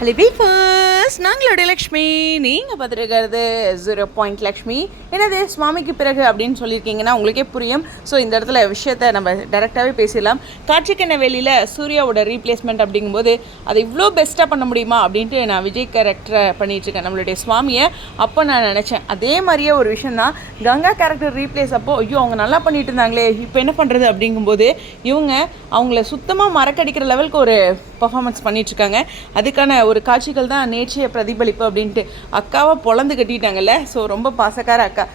Hello பீஃபர்ஸ், நாங்களோட Lakshmi. நீங்கள் பார்த்துருக்கிறது 0 லக்ஷ்மி. என்னது சுவாமிக்கு பிறகு அப்படின்னு சொல்லியிருக்கீங்கன்னா உங்களுக்கே புரியும். ஸோ இந்த இடத்துல விஷயத்தை நம்ம டேரெக்டாகவே பேசிடலாம். காட்சிக்கென்ன வேலையில் சூர்யாவோட ரீப்ளேஸ்மெண்ட் அப்படிங்கும்போது அதை இவ்வளோ பெஸ்ட்டாக பண்ண முடியுமா அப்படின்ட்டு நான் விஜய் கேரக்டரை பண்ணிகிட்ருக்கேன், நம்மளுடைய சுவாமியை. அப்போ நான் நினச்சேன் அதே மாதிரியே ஒரு விஷயம் தான் கங்கா கேரக்டர் ரீப்ளேஸ். அப்போது ஐயோ அவங்க நல்லா பண்ணிட்டு இருந்தாங்களே, இப்போ என்ன பண்ணுறது அப்படிங்கும்போது இவங்க அவங்கள சுத்தமாக மறக்கடிக்கிற லெவலுக்கு ஒரு பர்ஃபார்மன்ஸ் பண்ணிகிட்ருக்காங்க. அதுக்கான ஒரு காட்சிகள் தான் நேற்றைய பிரதிபலிப்பு அப்படின்ட்டு அக்காவை பொழந்து கட்டிட்டாங்கல்ல. ஸோ ரொம்ப பாசக்கார அக்கா.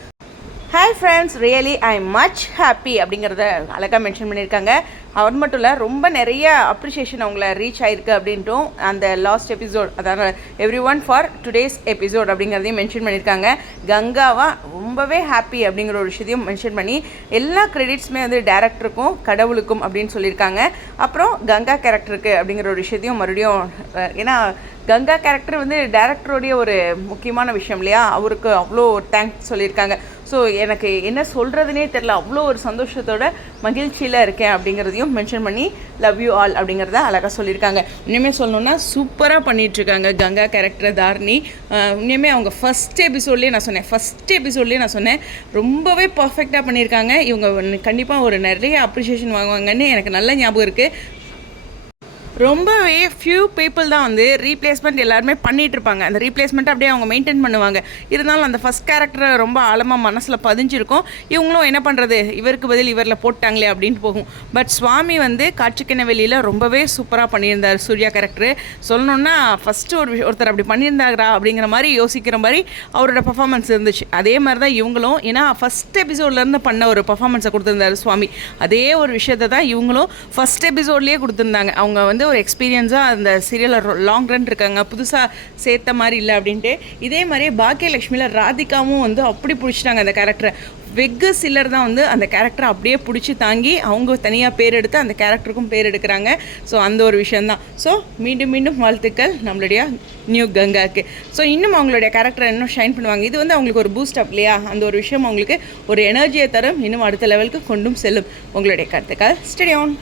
Hi friends, really I am much happy அப்படிங்கிறத அழகாக மென்ஷன் பண்ணியிருக்காங்க. அவர் மட்டும் இல்லை, ரொம்ப நிறைய அப்ரிஷியேஷன் அவங்கள ரீச் ஆகிருக்கு அப்படின்ட்டும் அந்த லாஸ்ட் எபிசோட், அதாவது every one for today's episode அப்படிங்கிறதையும் மென்ஷன் பண்ணியிருக்காங்க. கங்காவா ரொம்பவே ஹாப்பி அப்படிங்கிற ஒரு விஷயத்தையும் மென்ஷன் பண்ணி எல்லா கிரெடிட்ஸுமே வந்து டேரக்டருக்கும் கடவுளுக்கும் அப்படின்னு சொல்லியிருக்காங்க. அப்புறம் கங்கா கேரக்டருக்கு அப்படிங்கிற ஒரு விஷயத்தையும் மறுபடியும், ஏன்னா கங்கா கேரக்டர் வந்து டேரக்டருடைய ஒரு முக்கியமான விஷயம் இல்லையா, அவருக்கு அவ்வளோ தேங்க்ஸ் சொல்லியிருக்காங்க. ஸோ எனக்கு என்ன சொல்கிறதுனே தெரில, அவ்வளோ ஒரு சந்தோஷத்தோட மகிழ்ச்சியில் இருக்கேன் அப்படிங்கிறதையும் மென்ஷன் பண்ணி லவ் யூ ஆல் அப்படிங்கிறத அழகாக சொல்லியிருக்காங்க. இனிமேல் சொல்லணுன்னா சூப்பராக பண்ணிகிட்ருக்காங்க கங்கா கேரக்டர் தாரிணி. இனிமேல் அவங்க ஃபஸ்ட் எபிசோட்லேயே நான் சொன்னேன் ரொம்பவே பர்ஃபெக்டாக பண்ணியிருக்காங்க. இவங்க கண்டிப்பாக ஒரு நிறைய அப்ரிஷியேஷன் வாங்குவாங்கன்னு எனக்கு நல்ல ஞாபகம் இருக்குது. ரொம்பவே ஃபியூ பீப்புள் தான் வந்து ரீப்ளேஸ்மெண்ட் எல்லாருமே பண்ணிகிட்ருப்பாங்க. அந்த ரீப்ளேஸ்மெண்ட்டை அப்படியே அவங்க மெயின்டைன் பண்ணுவாங்க. இருந்தாலும் அந்த ஃபஸ்ட் கேரக்டரை ரொம்ப ஆழமாக மனசில் பதிஞ்சிருக்கும். இவங்களும் என்ன பண்ணுறது, இவருக்கு பதில் இவரில் போட்டாங்களே அப்படின்ட்டு போகும். பட் சுவாமி வந்து காட்சிக்கென்ன வெளியில் ரொம்பவே சூப்பராக பண்ணியிருந்தார் சூர்யா கேரக்டரு. சொல்லணுன்னா ஃபஸ்ட்டு ஒருத்தர் அப்படி பண்ணியிருந்தாரா அப்படிங்கிற மாதிரி யோசிக்கிற மாதிரி அவரோட பர்ஃபார்மன்ஸ் இருந்துச்சு. அதே மாதிரி தான் இவங்களும், ஏன்னா ஃபஸ்ட் எபிசோட்லேருந்து பண்ண ஒரு பர்ஃபார்மன்ஸை கொடுத்துருந்தாரு சுவாமி. அதே ஒரு விஷயத்தை தான் இவங்களும் ஃபஸ்ட் எபிசோட்லேயே கொடுத்துருந்தாங்க. அவங்க வந்து ஒரு எக்ஸ்பீரியன்ஸாக அந்த சீரியலில் லாங் ரன் இருக்காங்க, புதுசாக சேர்த்த மாதிரி இல்லை அப்படின்ட்டு. இதே மாதிரியே பாக்கியலட்சுமியில் ராதிகாவும் வந்து அப்படி பிடிச்சிட்டாங்க அந்த கேரக்டரை. வெகு சிலர் தான் வந்து அந்த கேரக்டரை அப்படியே பிடிச்சி தாங்கி அவங்க தனியாக பேர் எடுத்து அந்த கேரக்டருக்கும் பேர் எடுக்கிறாங்க. ஸோ அந்த ஒரு விஷயந்தான். ஸோ மீண்டும் மீண்டும் வாழ்த்துக்கள் நம்மளுடைய நியூ கங்காவுக்கு. ஸோ இன்னும் அவங்களுடைய கேரக்டரை இன்னும் ஷைன் பண்ணுவாங்க. இது வந்து அவங்களுக்கு ஒரு பூஸ்ட் அப் இல்லையா, அந்த ஒரு விஷயம் அவங்களுக்கு ஒரு எனர்ஜியை தரும், இன்னும் அடுத்த லெவலுக்கு கொண்டும் செல்லும். உங்களுடைய கருத்துக்கள் ஸ்டே ஆன்.